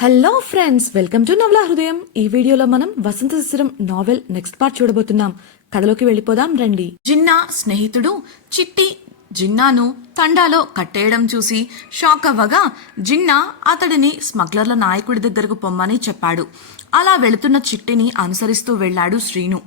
Hello friends welcome to నవల హృదయం ఈ వీడియోలో మనం Vasantha Sisiram novel next part చూడబోతున్నాం. కథలోకి వెళ్ళిపోదాం రండి. జిన్నా స్నేహితుడు చిట్టి జిన్నాను తండాలో కట్టేయడం చూసి షాక్ అవ్వగా జిన్నా అతడిని స్మగ్లర్ల నాయకుడి దగ్గరకు పొమ్మని చెప్పాడు. అలా వెళుతున్న చిట్టిని అనుసరిస్తూ వెళ్ళాడు శ్రీను.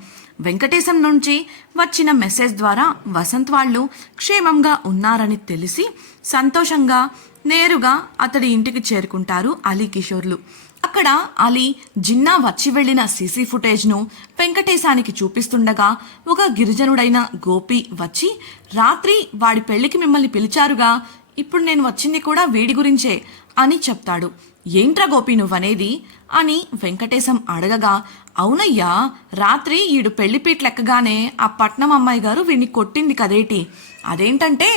వెంకటేశం నుంచి వచ్చిన మెసేజ్ ద్వారా వసంత్ వాళ్ళు క్షేమంగా ఉన్నారని తెలిసి సంతోషంగా నేరుగా అతడి ఇంటికి చేరుకుంటారు అలీ కిషోర్లు. అక్కడ అలీ జిన్నా వచ్చి వెళ్ళిన సీసీ ఫుటేజ్ను వెంకటేశానికి చూపిస్తుండగా ఒక గిరిజనుడైన గోపి వచ్చి రాత్రి వాడి పెళ్ళికి మిమ్మల్ని పిలిచారుగా ఇప్పుడు నేను వచ్చింది కూడా వీడి గురించే అని చెప్తాడు. ఏంట్రా గోపి నువ్వనేది? అని వెంకటేశం అడగగా అవునయ్యా రాత్రి ఈడు పెళ్ళిపీట్లెక్కగానే ఆ పట్నం అమ్మాయి గారు వీడిని కొట్టింది కదేటి? అదేంటంటే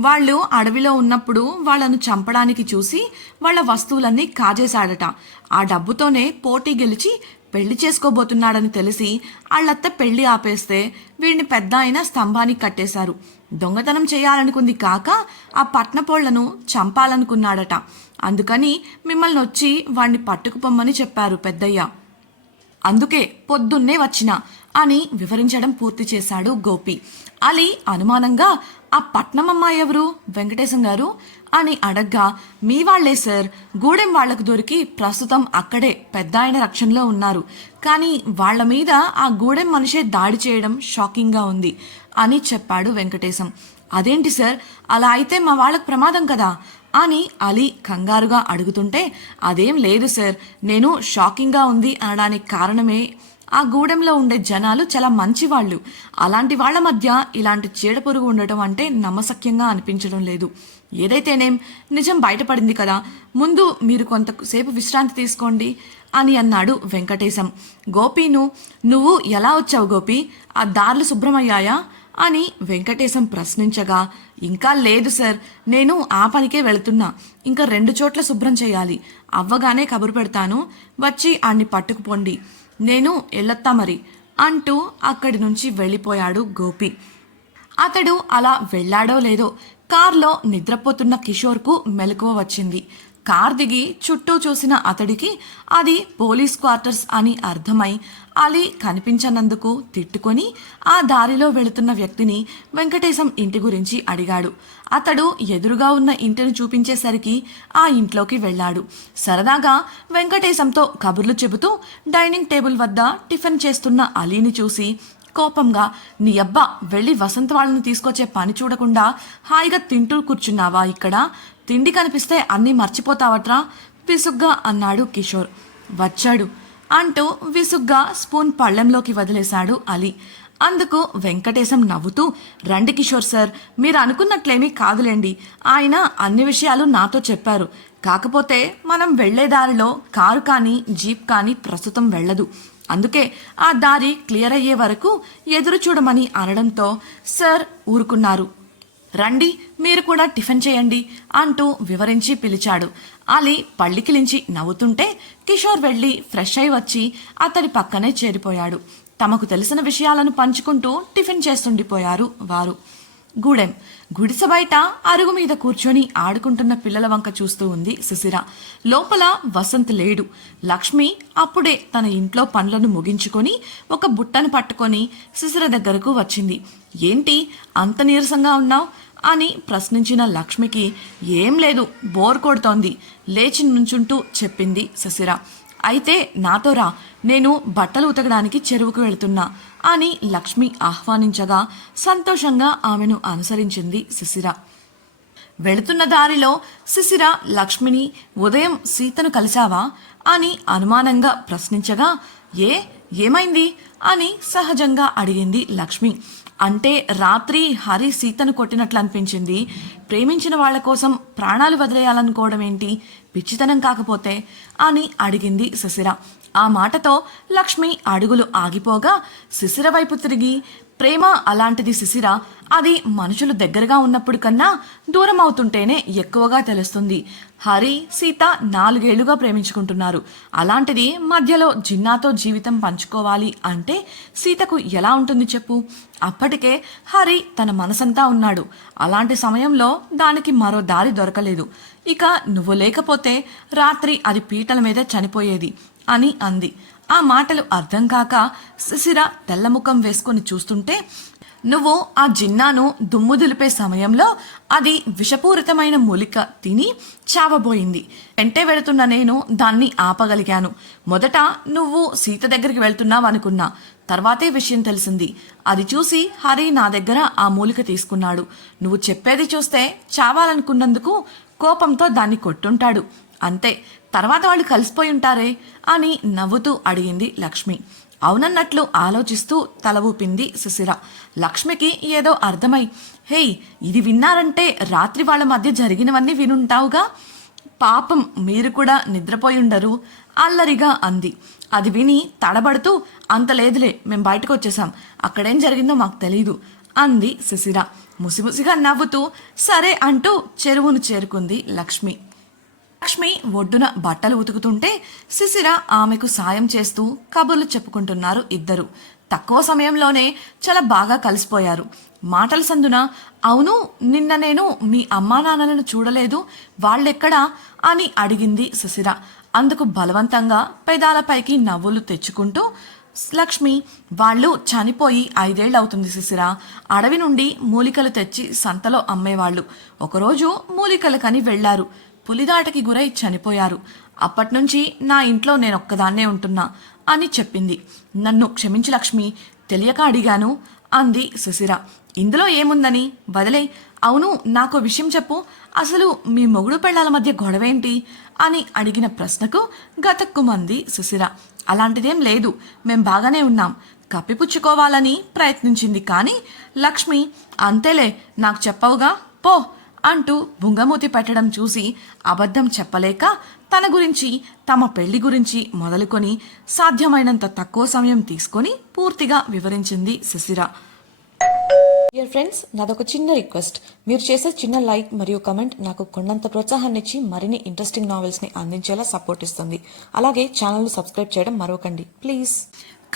వాళ్ళు అడవిలో ఉన్నప్పుడు వాళ్ళను చంపడానికి చూసి వాళ్ళ వస్తువులన్నీ కాజేశాడట. ఆ డబ్బుతోనే పోటీ గెలిచి పెళ్ళి చేసుకోబోతున్నాడని తెలిసి వాళ్ళత్త పెళ్ళి ఆపేస్తే వీడిని పెద్ద అయిన స్తంభానికి కట్టేశారు. దొంగతనం చేయాలనుకుంది కాక ఆ పట్నపోళ్ళను చంపాలనుకున్నాడట. అందుకని మిమ్మల్ని వచ్చి వాణ్ణి పట్టుకుపోమ్మని చెప్పారు పెద్దయ్య. అందుకే పొద్దున్నే వచ్చిన అని వివరించడం పూర్తి చేశాడు గోపి. అలీ అనుమానంగా ఆ పట్నం అమ్మాయి ఎవరు? వెంకటేశం గారు? అని అడగ్గా మీ వాళ్ళే సార్. గూడెం వాళ్ళకు దొరికి ప్రస్తుతం అక్కడే పెద్ద ఆయన రక్షణలో ఉన్నారు. కానీ వాళ్ళ మీద ఆ గూడెం మనిషే దాడి చేయడం షాకింగ్గా ఉంది అని చెప్పాడు వెంకటేశం. అదేంటి సార్? అలా అయితే మా వాళ్ళకు ప్రమాదం కదా. అని అలీ కంగారుగా అడుగుతుంటే అదేం లేదు సార్ నేను షాకింగ్గా ఉంది అనడానికి కారణమే ఆ గూడెంలో ఉండే జనాలు చాలా మంచివాళ్ళు. అలాంటి వాళ్ళ మధ్య ఇలాంటి చీడ పురుగు ఉండటం అంటే నమ్మశక్యంగా అనిపించడం లేదు. ఏదైతేనేం నిజం బయటపడింది కదా ముందు మీరు కొంతసేపు విశ్రాంతి తీసుకోండి అని అన్నాడు వెంకటేశం. గోపీను నువ్వు ఎలా వచ్చావు గోపి? ఆ దారులు శుభ్రమయ్యాయా? అని వెంకటేశం ప్రశ్నించగా ఇంకా లేదు సార్ నేను ఆ పనికే వెళుతున్నా. ఇంకా రెండు చోట్ల శుభ్రం చేయాలి. అవ్వగానే కబురు పెడతాను. వచ్చి ఆణ్ణి పట్టుకుపోండి. నేను ఎల్లొత్తా మరి అంటూ అక్కడి నుంచి వెళ్ళిపోయాడు గోపి. అతడు అలా వెళ్ళాడో లేదో కార్లో నిద్రపోతున్న కిషోర్కు మెలకువ వచ్చింది. కార్ దిగి చుట్టూ చూసిన అతడికి అది పోలీస్ క్వార్టర్స్ అని అర్థమై అలీ కనిపించనందుకు తిట్టుకొని ఆ దారిలో వెళుతున్న వ్యక్తిని వెంకటేశం ఇంటి గురించి అడిగాడు. అతడు ఎదురుగా ఉన్న ఇంటిని చూపించేసరికి ఆ ఇంట్లోకి వెళ్ళాడు. సరదాగా వెంకటేశంతో కబుర్లు చెబుతూ డైనింగ్ టేబుల్ వద్ద టిఫిన్ చేస్తున్న అలీని చూసి కోపంగా నీ అబ్బా వెళ్ళి వసంత వాళ్ళని తీసుకొచ్చే పని చూడకుండా హాయిగా తింటూ కూర్చున్నావా ఇక్కడ? తిండి కనిపిస్తే అన్నీ మర్చిపోతావట్రా? పిసుగ్గా అన్నాడు కిషోర్. వచ్చాడు. అంటూ విసుగ్గా స్పూన్ పళ్ళెంలోకి వదిలేశాడు అలీ. అందుకు వెంకటేశం నవ్వుతూ రండి కిషోర్ సార్ మీరు అనుకున్నట్లేమీ కాదులేండి. ఆయన అన్ని విషయాలు నాతో చెప్పారు. కాకపోతే మనం వెళ్ళే దారిలో కారు కానీ జీప్ కానీ ప్రస్తుతం వెళ్ళదు. అందుకే ఆ దారి క్లియర్ అయ్యే వరకు ఎదురు చూడమని అనడంతో సార్ ఊరుకున్నారు. రండి మీరు కూడా టిఫిన్ చేయండి అంటూ వివరించి పిలిచాడు. అలీ పళ్ళికిలించి నవ్వుతుంటే కిషోర్ వెళ్ళి ఫ్రెష్ అయి వచ్చి అతడి పక్కనే చేరిపోయాడు. తమకు తెలిసిన విషయాలను పంచుకుంటూ టిఫిన్ చేస్తుండిపోయారు వారు. గూడెం గుడిసె బయట అరుగు మీద కూర్చొని ఆడుకుంటున్న పిల్లల వంక చూస్తూ ఉంది సుశిర. లోపల వసంత్ లేడు. లక్ష్మి అప్పుడే తన ఇంట్లో పనులను ముగించుకొని ఒక బుట్టను పట్టుకొని సుశిర దగ్గరకు వచ్చింది. ఏంటి అంత నీరసంగా ఉన్నావు? అని ప్రశ్నించిన లక్ష్మికి ఏం లేదు బోర్ కొడుతోంది. లేచి నుంచుంటూ చెప్పింది శశిర. అయితే నాతో రా నేను బట్టలు ఉతకడానికి చెరువుకు వెళుతున్నా అని లక్ష్మి ఆహ్వానించగా సంతోషంగా ఆమెను అనుసరించింది శిశిర. వెళుతున్న దారిలో శిశిర లక్ష్మిని ఉదయం సీతను కలిశావా? అని అనుమానంగా ప్రశ్నించగా ఏ ఏమైంది? అని సహజంగా అడిగింది లక్ష్మి. అంటే రాత్రి హరి సీతను కొట్టినట్లు అనిపించింది. ప్రేమించిన వాళ్ళ కోసం ప్రాణాలు వదిలేయాలనుకోవడం ఏంటి? పిచ్చితనం కాకపోతే? అని అడిగింది శిశిర. ఆ మాటతో లక్ష్మి అడుగులు ఆగిపోగా శిశిర వైపు తిరిగి ప్రేమ అలాంటిది శిశిర అది మనుషులు దగ్గరగా ఉన్నప్పుడు కన్నా దూరం అవుతుంటేనే ఎక్కువగా తెలుస్తుంది. హరి సీత నాలుగేళ్ళుగా ప్రేమించుకుంటున్నారు. అలాంటిది మధ్యలో జిన్నాతో జీవితం పంచుకోవాలి అంటే సీతకు ఎలా ఉంటుంది చెప్పు? అప్పటికే హరి తన మనసంతా ఉన్నాడు. అలాంటి సమయంలో దానికి మరో దారి దొరకలేదు. ఇక నువ్వు లేకపోతే రాత్రి అది పీటల మీద చనిపోయేది అని అంది. ఆ మాటలు అర్థం కాక శిశిర తెల్లముఖం వేసుకొని చూస్తుంటే నువ్వు ఆ జిన్నాను దుమ్ము దులిపే సమయంలో అది విషపూరితమైన మూలిక తిని చావబోయింది. వెంటే వెళుతున్న నేను దాన్ని ఆపగలిగాను. మొదట నువ్వు సీత దగ్గరికి వెళ్తున్నావు అనుకున్నా. తర్వాతే విషయం తెలిసింది. అది చూసి హరి నా దగ్గర ఆ మూలిక తీసుకున్నాడు. నువ్వు చెప్పేది చూస్తే చావాలనుకున్నందుకు కోపంతో దాన్ని కొట్టుంటాడు. అంతే తర్వాత వాళ్ళు కలిసిపోయి ఉంటారే అని నవ్వుతూ అడిగింది లక్ష్మి. అవునన్నట్లు ఆలోచిస్తూ తల ఊపింది సుశిర లక్ష్మికి ఏదో అర్థమై హేయ్ ఇది విన్నారంటే రాత్రి వాళ్ళ మధ్య జరిగినవన్నీ వినుంటావుగా? పాపం మీరు కూడా నిద్రపోయి ఉండరు అల్లరిగా అంది. అది విని తడబడుతూ అంత లేదులే మేం బయటకు వచ్చేసాం అక్కడేం జరిగిందో మాకు తెలీదు అంది సుశిర ముసిముసిగా నవ్వుతూ సరే అంటూ చెరువును చేరుకుంది లక్ష్మి. లక్ష్మి ఒడ్డున బట్టలు ఉతుకుతుంటే శిశిర ఆమెకు సాయం చేస్తూ కబుర్లు చెప్పుకుంటున్నారు ఇద్దరు. తక్కువ సమయంలోనే చాలా బాగా కలిసిపోయారు. మాటల సందున అవును నిన్న నేను మీ అమ్మా నాన్నలను చూడలేదు. వాళ్ళెక్కడా? అని అడిగింది శిశిర అందుకు బలవంతంగా పెదాలపైకి నవ్వులు తెచ్చుకుంటూ లక్ష్మి వాళ్ళు చనిపోయి ఐదేళ్ళు అవుతుంది శిశిర అడవి నుండి మూలికలు తెచ్చి సంతలో అమ్మేవాళ్ళు. ఒకరోజు మూలికలకని వెళ్ళారు పులిదాటకి గురై చనిపోయారు. అప్పటినుంచి నా ఇంట్లో నేను ఒక్కదాన్నే ఉంటున్నా అని చెప్పింది. నన్ను క్షమించి లక్ష్మి తెలియక అడిగాను అంది సుశిర ఇందులో ఏముందని? వదిలే. అవును నాకు విషయం చెప్పు. అసలు మీ మొగుడు పెళ్ళాల మధ్య గొడవేంటి? అని అడిగిన ప్రశ్నకు గతక్కుమంది సుశిర అలాంటిదేం లేదు. మేం బాగానే ఉన్నాం. కప్పిపుచ్చుకోవాలని ప్రయత్నించింది కానీ లక్ష్మి అంతేలే నాకు చెప్పవుగా. పో. అంటూ బుంగమూతి పెట్టడం చూసి అబద్ధం చెప్పలేక తన గురించి తమ పెళ్ళి గురించి మొదలుకొని సాధ్యమైనంత తక్కువ సమయం తీసుకొని పూర్తిగా వివరించింది శిశిర. డియర్ ఫ్రెండ్స్ నాదొక చిన్న రిక్వెస్ట్. మీరు చేసే చిన్న లైక్ మరియు కమెంట్ నాకు కొండంత ప్రోత్సాహాన్ని ఇచ్చి మరిన్ని ఇంట్రెస్టింగ్ నావెల్స్ని అందించేలా సపోర్ట్ ఇస్తుంది. అలాగే ఛానల్ సబ్స్క్రైబ్ చేయడం మరొకండి ప్లీజ్.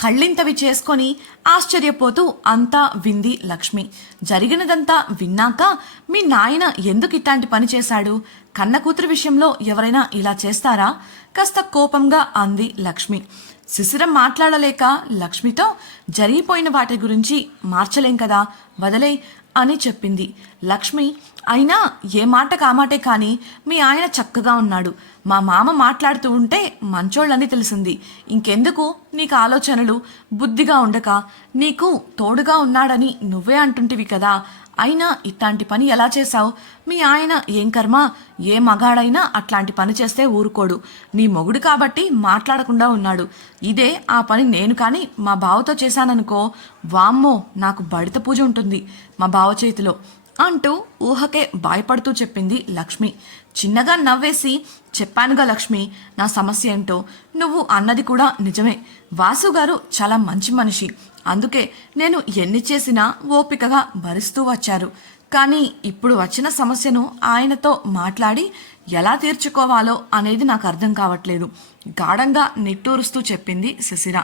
కళ్ళింతవి చేసుకొని ఆశ్చర్యపోతూ అంతా వింది లక్ష్మి. జరిగినదంతా విన్నాక మీ నాయన ఎందుకు ఇట్లాంటి పని చేశాడు? కన్న కూతురు విషయంలో ఎవరైనా ఇలా చేస్తారా? కాస్త కోపంగా అంది లక్ష్మి. శిశిరం మాట్లాడలేక లక్ష్మితో జరిగిపోయిన వాటి గురించి మార్చలేం కదా వదలే అని చెప్పింది. లక్ష్మి అయినా ఏ మాట కామాటే కానీ మీ ఆయన చక్కగా ఉన్నాడు. మా మామ మాట్లాడుతూ ఉంటే మంచోళ్ళని తెలిసింది. ఇంకెందుకు నీకు ఆలోచనలు? బుద్ధిగా ఉండక నీకు తోడుగా ఉన్నాడని నువ్వే అంటుంటివి కదా అయినా ఇట్లాంటి పని ఎలా చేశావు? మీ ఆయన ఏం కర్మ? ఏ మగాడైనా అట్లాంటి పని చేస్తే ఊరుకోడు. నీ మొగుడు కాబట్టి మాట్లాడకుండా ఉన్నాడు. ఇదే ఆ పని నేను కానీ మా బావతో చేశాననుకో వామ్మో నాకు బడిత పూజ ఉంటుంది మా బావ చేతిలో అంటూ ఊహకే భయపడుతూ చెప్పింది లక్ష్మి. చిన్నగా నవ్వేసి చెప్పానుగా లక్ష్మి నా సమస్య ఏంటో? నువ్వు అన్నది కూడా నిజమే. వాసు గారు చాలా మంచి మనిషి. అందుకే నేను ఎన్ని చేసినా ఓపికగా భరిస్తూ వచ్చారు. కానీ ఇప్పుడు వచ్చిన సమస్యను ఆయనతో మాట్లాడి ఎలా తీర్చుకోవాలో అనేది నాకు అర్థం కావట్లేదు. గాఢంగా నిట్టూరుస్తూ చెప్పింది శశిర.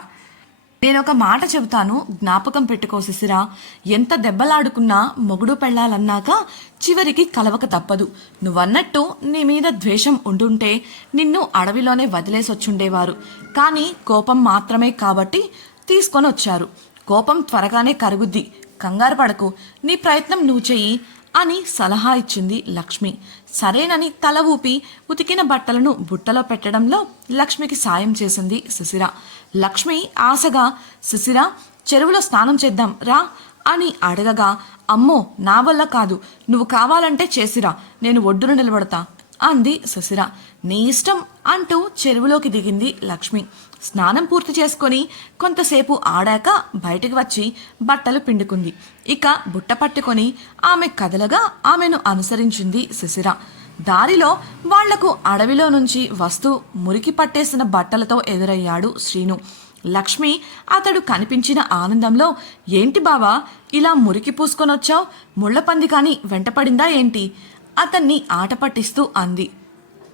నేను ఒక మాట చెబుతాను. జ్ఞాపకం పెట్టుకో శిశిరా ఎంత దెబ్బలాడుకున్నా మొగుడు పెళ్ళాలన్నాక చివరికి కలవక తప్పదు. నువ్వన్నట్టు నీ మీద ద్వేషం ఉండుంటే నిన్ను అడవిలోనే వదిలేసి వచ్చుండేవారు కానీ కోపం మాత్రమే కాబట్టి తీసుకొని వచ్చారు కోపం త్వరగానే కరుగుద్ది. కంగారు పడకు. నీ ప్రయత్నం నువ్వు చెయ్యి. అని సలహా ఇచ్చింది లక్ష్మి. సరేనని తల ఊపి ఉతికిన బట్టలను బుట్టలో పెట్టడంలో లక్ష్మికి సాయం చేసింది శిశిర లక్ష్మి ఆశగా శిశిర చెరువులో స్నానం చేద్దాం రా అని అడగగా అమ్మో నా వల్ల కాదు. నువ్వు కావాలంటే చేసిరా. నేను ఒడ్డున నిలబడతా అంది శశిర నీ ఇష్టం అంటూ చెరువులోకి దిగింది లక్ష్మి. స్నానం పూర్తి చేసుకొని కొంతసేపు ఆడాక బయటికి వచ్చి బట్టలు పిండుకుంది. ఇక బుట్ట పట్టుకొని ఆమె కదలగా ఆమెను అనుసరించింది శిశిర దారిలో వాళ్ళకు అడవిలో నుంచి వస్తూ మురికి పట్టేసిన బట్టలతో ఎదురయ్యాడు శ్రీను. లక్ష్మి అతడు కనిపించిన ఆనందంలో ఏంటి బావా ఇలా మురికి పూసుకొనొచ్చావు? ముళ్ళపంది కాని వెంటపడిందా ఏంటి? అతన్ని ఆట పట్టిస్తూ అంది.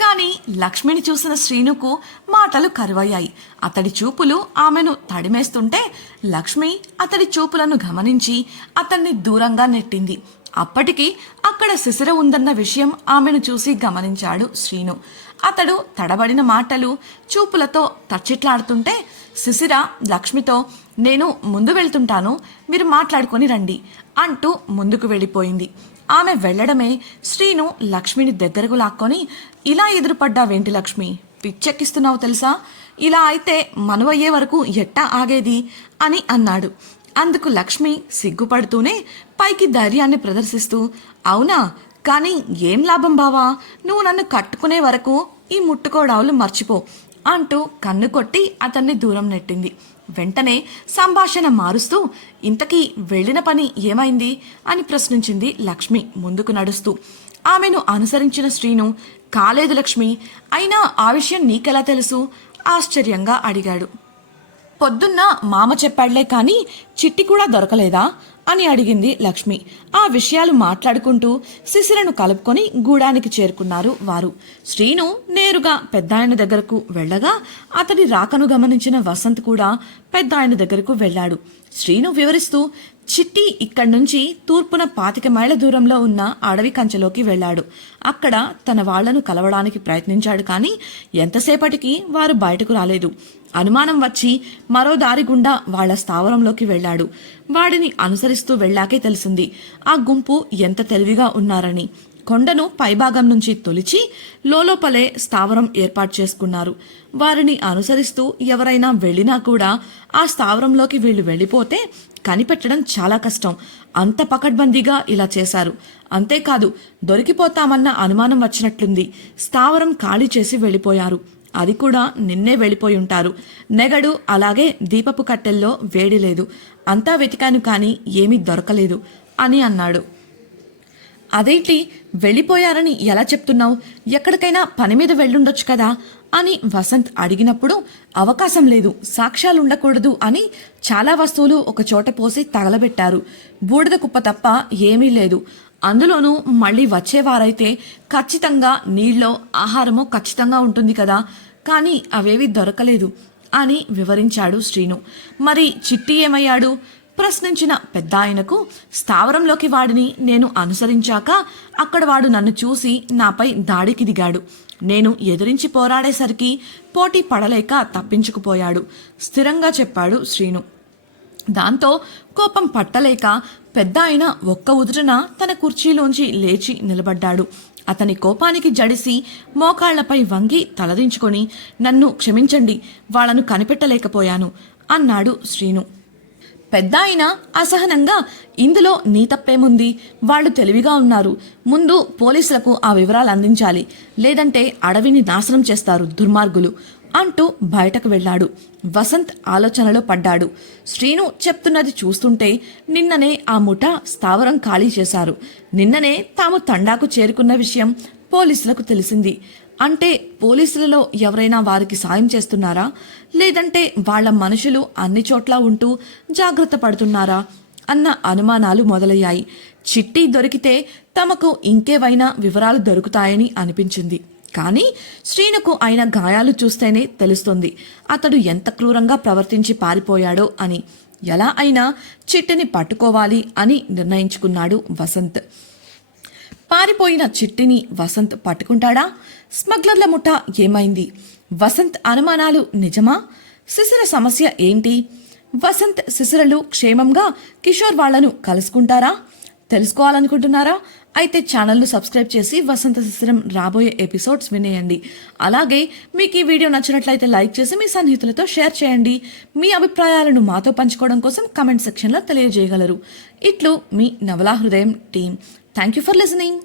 కానీ లక్ష్మిని చూసిన శ్రీనుకు మాటలు కరువయ్యాయి. అతడి చూపులు ఆమెను తడిమేస్తుంటే లక్ష్మి అతడి చూపులను గమనించి అతన్ని దూరంగా నెట్టింది. అప్పటికి అక్కడ శిశిర ఉందన్న విషయం ఆమెను చూసి గమనించాడు శ్రీను. అతడు తడబడిన మాటలు చూపులతో తచ్చిట్లాడుతుంటే శిశిర లక్ష్మితో నేను ముందు వెళ్తుంటాను మీరు మాట్లాడుకొని రండి అంటూ ముందుకు వెళ్ళిపోయింది. ఆమె వెళ్ళడమే శ్రీను లక్ష్మిని దగ్గరకు లాక్కొని ఇలా ఎదురుపడ్డావేంటి లక్ష్మి? పిచ్చెక్కిస్తున్నావు తెలుసా? ఇలా అయితే మనవయ్యే వరకు ఎట్టా ఆగేది? అని అన్నాడు. అందుకు లక్ష్మి సిగ్గుపడుతూనే పైకి ధైర్యాన్ని ప్రదర్శిస్తూ అవునా? కానీ ఏం లాభం బావా? నువ్వు నన్ను కట్టుకునే వరకు ఈ ముట్టుకోడావులు మర్చిపో అంటూ కన్ను కొట్టి అతన్ని దూరం నెట్టింది. వెంటనే సంభాషణ మారుస్తూ ఇంతకీ వెళ్ళిన పని ఏమైంది? అని ప్రశ్నించింది లక్ష్మి ముందుకు నడుస్తూ. ఆమెను అనుసరించిన శ్రీను కాలేదు లక్ష్మి అయినా ఆ విషయం నీకెలా తెలుసు? ఆశ్చర్యంగా అడిగాడు. పొద్దున్న మామ చెప్పాడులే కానీ చిట్టి కూడా దొరకలేదా? అని అడిగింది లక్ష్మి. ఆ విషయాలు మాట్లాడుకుంటూ శిశిరను కలుపుకొని గూడానికి చేరుకున్నారు వారు. శ్రీను నేరుగా పెద్దాయన దగ్గరకు వెళ్ళగా అతడి రాకను గమనించిన వసంత్ కూడా పెద్దాయన దగ్గరకు వెళ్ళాడు. శ్రీను వివరిస్తూ చిట్టి ఇక్కడి నుంచి తూర్పున పాతిక మైళ్ళ దూరంలో ఉన్న అడవి కంచెలోకి వెళ్ళాడు. అక్కడ తన వాళ్ళను కలవడానికి ప్రయత్నించాడు కానీ ఎంతసేపటికి వారు బయటకు రాలేదు. అనుమానం వచ్చి మరో దారి గుండా వాళ్ళ స్థావరంలోకి వెళ్ళాడు. వాడిని అనుసరిస్తూ వెళ్ళాకే తెలిసింది. ఆ గుంపు ఎంత తెలివిగా ఉన్నారని. కొండను పైభాగం నుంచి తొలిచి లోలోపలే స్థావరం ఏర్పాటు చేసుకున్నారు. వారిని అనుసరిస్తూ ఎవరైనా వెళ్ళినా కూడా ఆ స్థావరంలోకి వీళ్ళు వెళ్ళిపోతే కనిపెట్టడం చాలా కష్టం. అంత పకడ్బందీగా ఇలా చేశారు. అంతేకాదు దొరికిపోతామన్న అనుమానం వచ్చినట్లుంది. స్థావరం ఖాళీ చేసి వెళ్ళిపోయారు. అది కూడా నిన్నే వెళ్ళిపోయి ఉంటారు. నెగడు అలాగే దీపపు కట్టెల్లో వేడి లేదు. అంతా వెతికాను కానీ ఏమీ దొరకలేదు అని అన్నాడు. అదేంటి? వెళ్ళిపోయారని ఎలా చెప్తున్నావు? ఎక్కడికైనా పని మీద వెళ్ళుండొచ్చు కదా అని వసంత్ అడిగినప్పుడు అవకాశం లేదు సాక్ష్యాలు ఉండకూడదు అని చాలా వస్తువులు ఒక చోట పోసి తగలబెట్టారు. బూడిద కుప్ప తప్ప ఏమీ లేదు. అందులోనూ మళ్ళీ వచ్చేవారైతే ఖచ్చితంగా నీళ్ళో ఆహారము ఖచ్చితంగా ఉంటుంది కదా. కానీ అవేవి దొరకలేదు అని వివరించాడు శ్రీను. మరి చిట్టి ఏమయ్యాడు? ప్రశ్నించిన పెద్ద ఆయనకు స్థావరంలోకి వాడిని నేను అనుసరించాక అక్కడ వాడు నన్ను చూసి నాపై దాడికి దిగాడు. నేను ఎదిరించి పోరాడేసరికి పోటీ పడలేక తప్పించుకుపోయాడు స్థిరంగా చెప్పాడు శ్రీను. దాంతో కోపం పట్టలేక పెద్ద ఆయన ఒక్క ఉదుటన తన కుర్చీలోంచి లేచి నిలబడ్డాడు. అతని కోపానికి జడిసి మోకాళ్ళపై వంగి తలదించుకొని నన్ను క్షమించండి వాళ్ళను కనిపెట్టలేకపోయాను అన్నాడు శ్రీను. పెద్ద ఆయన అసహనంగా ఇందులో నీ తప్పేముంది? వాళ్ళు తెలివిగా ఉన్నారు. ముందు పోలీసులకు ఆ వివరాలు అందించాలి. లేదంటే అడవిని నాశనం చేస్తారు దుర్మార్గులు. అంటూ బయటకు వెళ్ళాడు. వసంత్ ఆలోచనలో పడ్డాడు. శ్రీను చెప్తున్నది చూస్తుంటే నిన్ననే ఆ ముఠ స్థావరం ఖాళీ చేశారు. నిన్ననే తాము తండాకు చేరుకున్న విషయం పోలీసులకు తెలిసింది. అంటే పోలీసులలో ఎవరైనా వారికి సాయం చేస్తున్నారా? లేదంటే వాళ్ళ మనుషులు అన్ని చోట్ల ఉంటూ జాగ్రత్త పడుతున్నారా? అన్న అనుమానాలు మొదలయ్యాయి. చిట్టి దొరికితే తమకు ఇంకేవైనా వివరాలు దొరుకుతాయని అనిపించింది. కానీ శ్రీనుకు అయిన గాయాలు చూస్తేనే తెలుస్తుంది. అతడు ఎంత క్రూరంగా ప్రవర్తించి పారిపోయాడో అని. ఎలా అయినా చిట్టిని పట్టుకోవాలి అని నిర్ణయించుకున్నాడు వసంత్. పారిపోయిన చిట్టిని వసంత్ పట్టుకుంటాడా? స్మగ్లర్ల ముఠ ఏమైంది? వసంత్ అనుమానాలు నిజమా? శిశిర సమస్య ఏంటి? వసంత్ శిశిరలు క్షేమంగా కిషోర్ వాళ్ళను కలుసుకుంటారా? తెలుసుకోవాలనుకుంటున్నారా? అయితే ఛానల్ను సబ్స్క్రైబ్ చేసి వసంత శిశిరం రాబోయే ఎపిసోడ్స్ వినేయండి. అలాగే మీకు ఈ వీడియో నచ్చినట్లయితే లైక్ చేసి మీ సన్నిహితులతో షేర్ చేయండి. మీ అభిప్రాయాలను మాతో పంచుకోవడం కోసం కమెంట్ సెక్షన్లో తెలియజేయగలరు. ఇట్లు మీ Navala Hrudayam team thank you for listening